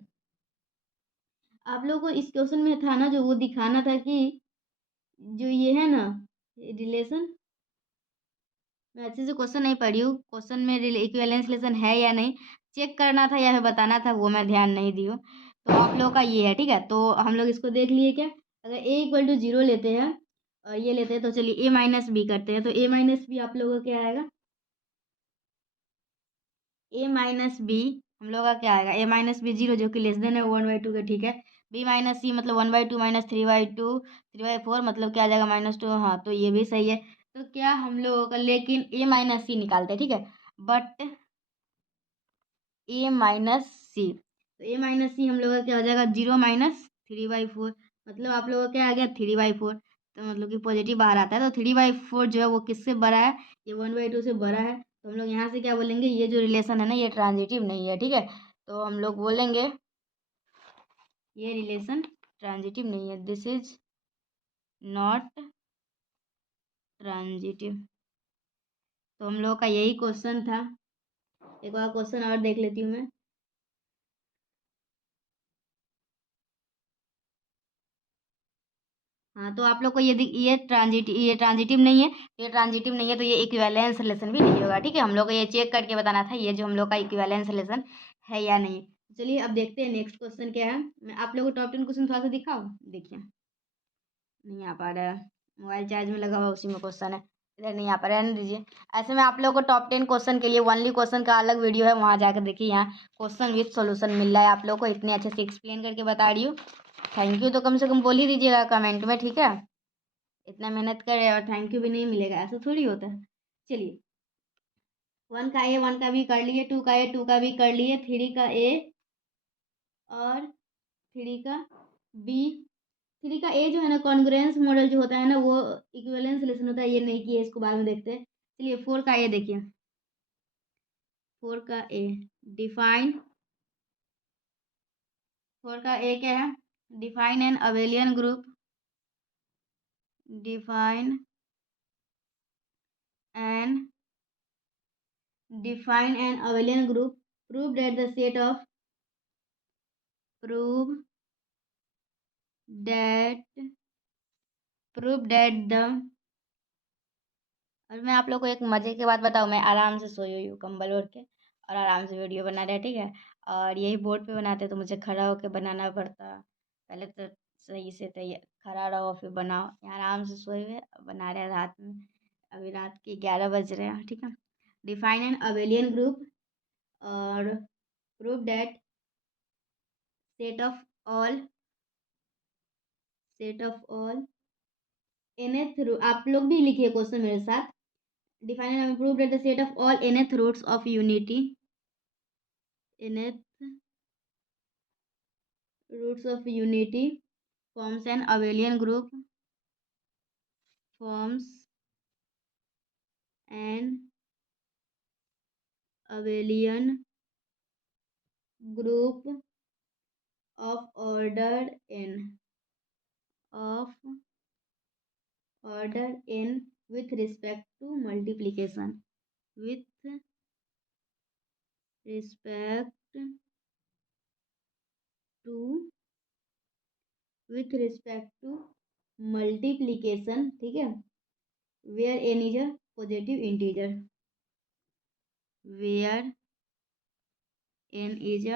आप लोगों को इस क्वेश्चन में था ना जो वो दिखाना था कि जो ये है ना रिलेशन, मैं अच्छे से क्वेश्चन नहीं पढ़ी हूँ, क्वेश्चन में इक्विवेलेंस रिलेशन है या नहीं चेक करना था या फिर बताना था, वो मैं ध्यान नहीं दी हूँ। तो आप लोगों का ये है। ठीक है, तो हम लोग इसको देख लिए क्या, अगर ए इक्वल टू 0 लेते हैं और ये लेते हैं, तो चलिए ए माइनस बी करते हैं। तो ए माइनस बी आप लोगों का क्या आएगा, ए माइनस बी हम लोग का क्या आएगा, ए माइनस बी 0 जो कि लेस देन है 1/2 का। ठीक है, बी माइनस सी मतलब 1/2 माइनस 3/2 3/4 मतलब क्या आ जाएगा -2। हाँ, तो ये भी सही है। तो क्या हम लोगों का, लेकिन ए माइनस सी निकालते हैं। ठीक है, बट ए माइनस सी, तो ए माइनस सी हम लोग का क्या हो जाएगा, 0 माइनस 3/4, मतलब आप लोगों का क्या आ गया 3/4। तो मतलब कि पॉजिटिव बाहर आता है, तो 3/4 जो है वो किससे बड़ा है, ये 1/2 से बड़ा है। तो हम लोग यहाँ से क्या बोलेंगे, ये जो रिलेशन है ना ये ट्रांजिटिव नहीं है। ठीक है, तो हम लोग बोलेंगे ये रिलेशन ट्रांजिटिव नहीं है, दिस इज नॉट ट्रांजिटिव। तो हम लोग का यही क्वेश्चन था। एक बार क्वेश्चन और देख लेती हूँ मैं। हाँ, तो आप लोग को ये ट्रांजिटिव नहीं है, ये ट्रांजिटिव नहीं है तो ये इक्विवेलेंस रिलेशन भी नहीं होगा। ठीक है, हम लोग को ये चेक करके बताना था ये जो हम लोग का इक्विवेलेंस रिलेशन है या नहीं। चलिए अब देखते हैं नेक्स्ट क्वेश्चन क्या है। मैं आप लोगों को टॉप 10 क्वेश्चन थोड़ा सा दिखाऊँ, देखिए नहीं आ पा रहा है, मोबाइल चार्ज में लगा हुआ उसी में क्वेश्चन है, इधर नहीं आ पा रहा है, रहने दीजिए। ऐसे में आप लोगों को टॉप 10 क्वेश्चन के लिए ओनली क्वेश्चन का अलग वीडियो है, वहाँ जाकर देखिए, यहाँ क्वेश्चन विथ सॉल्यूशन मिल रहा है आप लोग को, इतने अच्छे से एक्सप्लेन करके बता रही हूँ। थैंक यू तो कम से कम बोल ही दीजिएगा कमेंट में। ठीक है, इतना मेहनत करे और थैंक यू भी नहीं मिलेगा, ऐसा थोड़ी होता है। चलिए, 1 का ए 1 का भी कर लिए, 2 का ए 2 का भी कर लिए, 3 का ए और 3 का बी। 3 का ए जो है ना कॉन्ग्रुएंस मॉडल जो होता है ना वो इक्विवेलेंस रिलेशन होता है, ये नहीं किए, इसको बाद में देखते हैं। चलिए 4 का ए देखिए, 4 का ए, डिफाइन 4 का ए क्या है? Define an abelian group, define an abelian group, prove that the set of prove that the और मैं आप लोग को एक मजे की बात बताऊं, मैं आराम से सोई हुई हूँ कंबल ओढ़ के और आराम से वीडियो बना रहे, ठीक है। और यही बोर्ड पे बनाते तो मुझे खड़ा होकर बनाना पड़ता, पहले तो सही से तैयार खड़ा रहो फिर बनाओ। यहाँ आराम से सोए हुए बना रहे रात में, अभी रात के 11 बज रहे हैं, ठीक है। डिफाइन एन अबेलियन ग्रुप और prove that set of all nth root, आप लोग भी लिखिए क्वेश्चन मेरे साथ। Define and prove that the set of all nth roots of unity, nth roots of unity forms an abelian group, forms an abelian group of order n with respect to multiplication, with respect to multiplication, ठीक है। where n is a positive integer, where n is a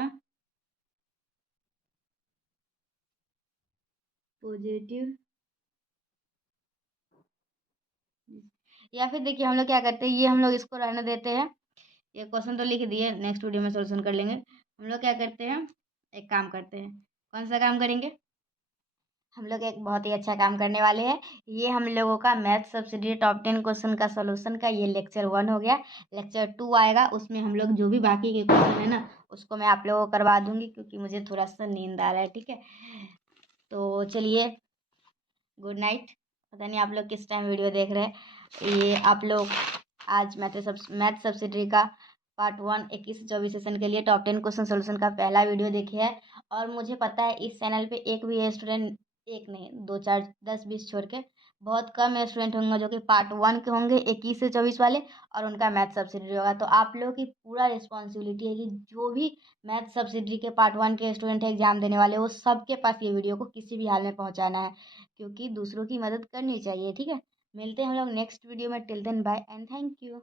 positive. या फिर देखिए हम लोग क्या करते हैं, ये हम लोग इसको रहने देते हैं, ये क्वेश्चन तो लिख दिए, नेक्स्ट वीडियो में सोल्यूशन कर लेंगे। हम लोग क्या करते हैं, एक काम करते हैं। कौन सा काम करेंगे? हम लोग एक बहुत ही अच्छा काम करने वाले हैं। ये हम लोगों का मैथ सब्सिडी टॉप 10 क्वेश्चन का सोल्यूशन का ये लेक्चर 1 हो गया। लेक्चर 2 आएगा, उसमें हम लोग जो भी बाकी के क्वेश्चन है ना उसको मैं आप लोगों को करवा दूंगी, क्योंकि मुझे थोड़ा सा नींद आ रहा है, ठीक है। तो चलिए, गुड नाइट। पता नहीं आप लोग किस टाइम वीडियो देख रहे हैं। ये आप लोग आज मैथ सब्सिडी का पार्ट 1 21 से 24 सेशन के लिए टॉप 10 क्वेश्चन सोल्यूशन का पहला वीडियो देखे है। और मुझे पता है इस चैनल पे एक भी स्टूडेंट, एक नहीं 2 4 10 20 छोड़ के बहुत कम स्टूडेंट होंगे जो कि पार्ट 1 के होंगे 21 से 24 वाले, और उनका मैथ सब्सिडी होगा। तो आप लोगों की पूरा रिस्पॉन्सिबिलिटी है कि जो भी मैथ सब्सिडी के पार्ट 1 के स्टूडेंट एग्जाम देने वाले वो सबके पास ये वीडियो को किसी भी हाल में पहुंचाना है, क्योंकि दूसरों की मदद करनी चाहिए, ठीक है। मिलते हैं हम लोग नेक्स्ट वीडियो में। Till then bye and thank you.